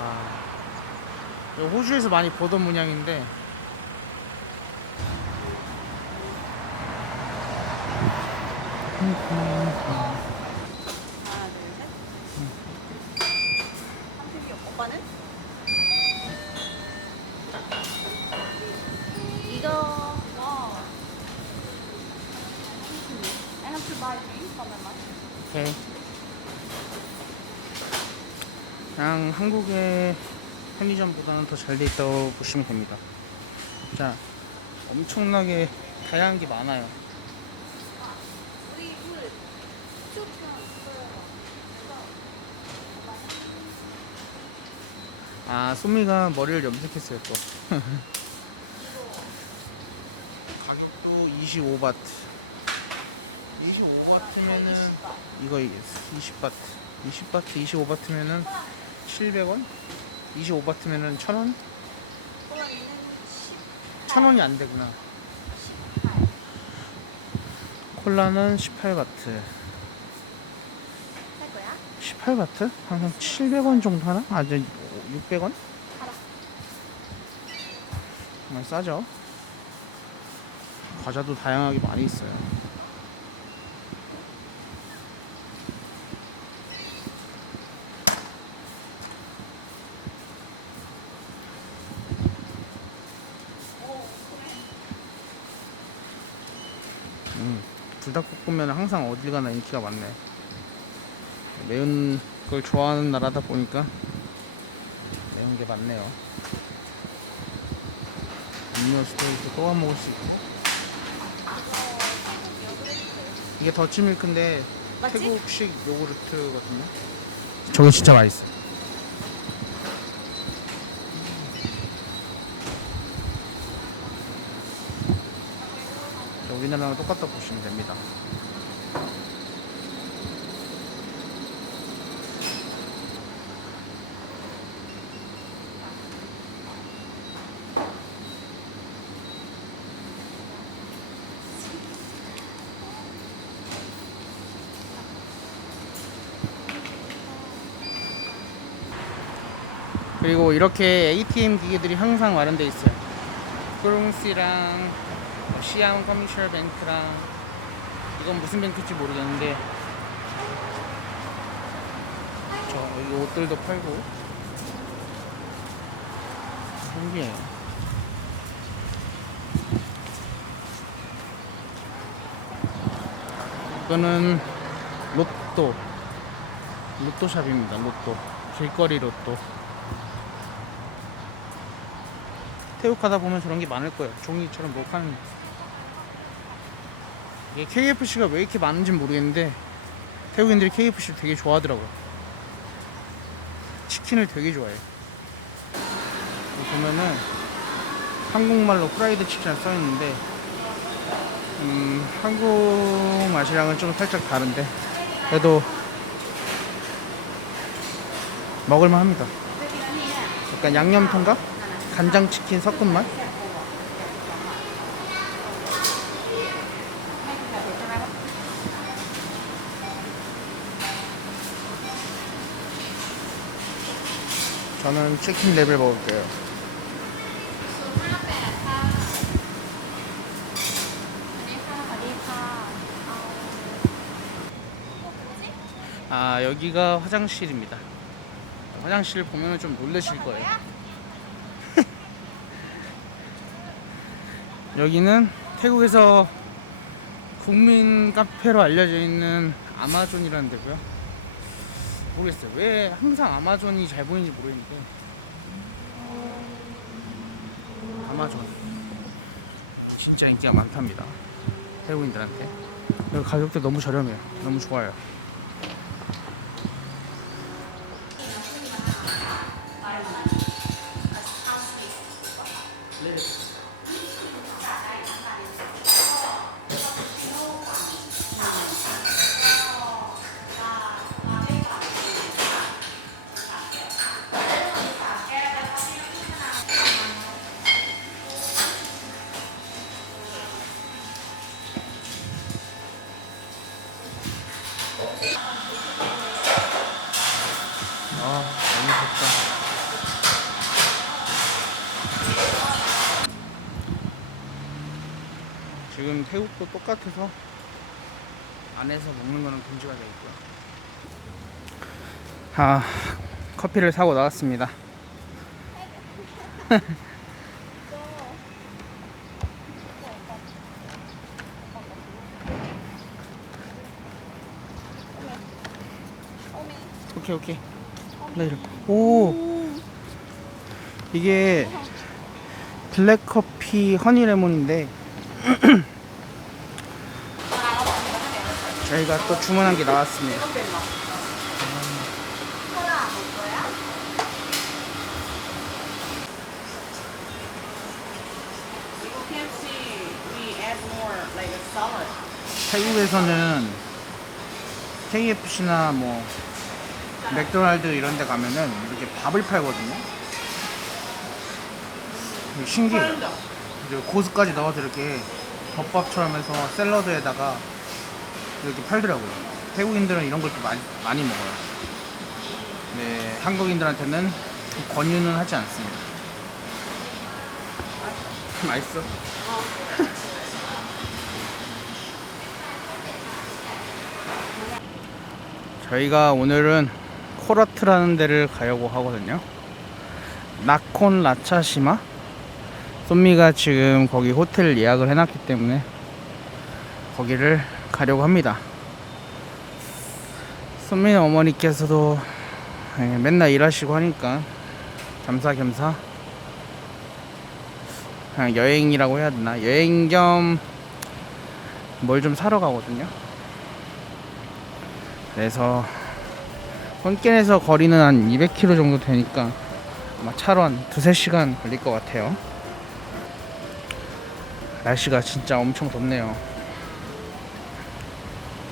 아, 호주에서 많이 보던 문양인데 하나, 둘, 셋. 삼식이 오빠는? 이거 와. I have to buy these for my mom. 오케이. 그냥 한국의 편의점보다는 더 잘 돼 있다고 보시면 됩니다. 자, 엄청나게 다양한 게 많아요. 아, 소미가 머리를 염색했어요, 또. 가격도 25바트. 25바트면은, 이거 20바트. 20바트, 25바트면은 700원? 25바트면은 1000원? 콜라는 1000원이 안 되구나. 콜라는 18바트. 살 거야? 18바트? 한 700원 정도 하나? 아, 저 600원? 정말 싸죠? 과자도 다양하게 많이 있어요. 불닭볶음면은 항상 어딜 가나 인기가 많네. 매운 걸 좋아하는 나라다 보니까 매운 게 많네요. 음료수도 이렇게 떠와 먹을 수 있고. 이게 더치밀크인데 맞지? 태국식 요구르트거든요. 저게 진짜 맛있어. 우리나라랑 똑같다 보시면 됩니다. 그리고 이렇게 ATM 기계들이 항상 마련돼 있어요. 크롱시랑 시암 커미셜 뱅크랑 이건 무슨 뱅크인지 모르겠는데 저 여기 옷들도 팔고 신기해요. 이거는 로또 로또샵입니다. 로또 길거리 로또 태국 가다 보면 저런 게 많을 거예요. 종이처럼 뭐 하는 이게 KFC가 왜 이렇게 많은지 모르겠는데 태국인들이 KFC를 되게 좋아하더라고요. 치킨을 되게 좋아해. 보면은 한국말로 프라이드 치킨 써 있는데 음, 한국 맛이랑은 좀 살짝 다른데 그래도 먹을만 합니다. 약간 양념통과 간장 치킨 섞은 맛? 저는 치킨 레벨 먹을게요. 아 여기가 화장실입니다. 화장실 보면 좀 놀라실 거예요. 여기는 태국에서 국민 카페로 알려져 있는 아마존이라는 데고요. 모르겠어요. 왜 항상 아마존이 잘 보이는지 모르겠는데 아마존 진짜 인기가 많답니다. 태국인들한테. 여기 가격도 너무 저렴해요. 너무 좋아요. 아 너무 덥다. 지금 태국도 똑같아서 안에서 먹는 거는 금지가 되어 있고요. 아 커피를 사고 나왔습니다. 오케이 오케이. 나 이러. 오 이게 블랙 커피 허니 레몬인데 저희가 또 주문한 게 나왔습니다. Salad. 태국에서는 KFC나 뭐 맥도날드 이런 데 가면은 이렇게 밥을 팔거든요. 신기해요. 그리고 고수까지 넣어서 이렇게 덮밥처럼 해서 샐러드에다가 이렇게 팔더라고요. 태국인들은 이런 걸 또 많이, 많이 먹어요. 네, 한국인들한테는 권유는 하지 않습니다. 맛있어. 저희가 오늘은 코라트라는 데를 가려고 하거든요. 나콘 라차시마? 쏨미가 지금 거기 호텔 예약을 해놨기 때문에 거기를 가려고 합니다. 쏨미 어머니께서도 예, 맨날 일하시고 하니까 겸사겸사 그냥 여행이라고 해야 되나? 여행 겸 뭘 좀 사러 가거든요. 그래서 헌켄에서 거리는 한 200km 정도 되니까 아마 차로 한 두세 시간 걸릴 것 같아요. 날씨가 진짜 엄청 덥네요.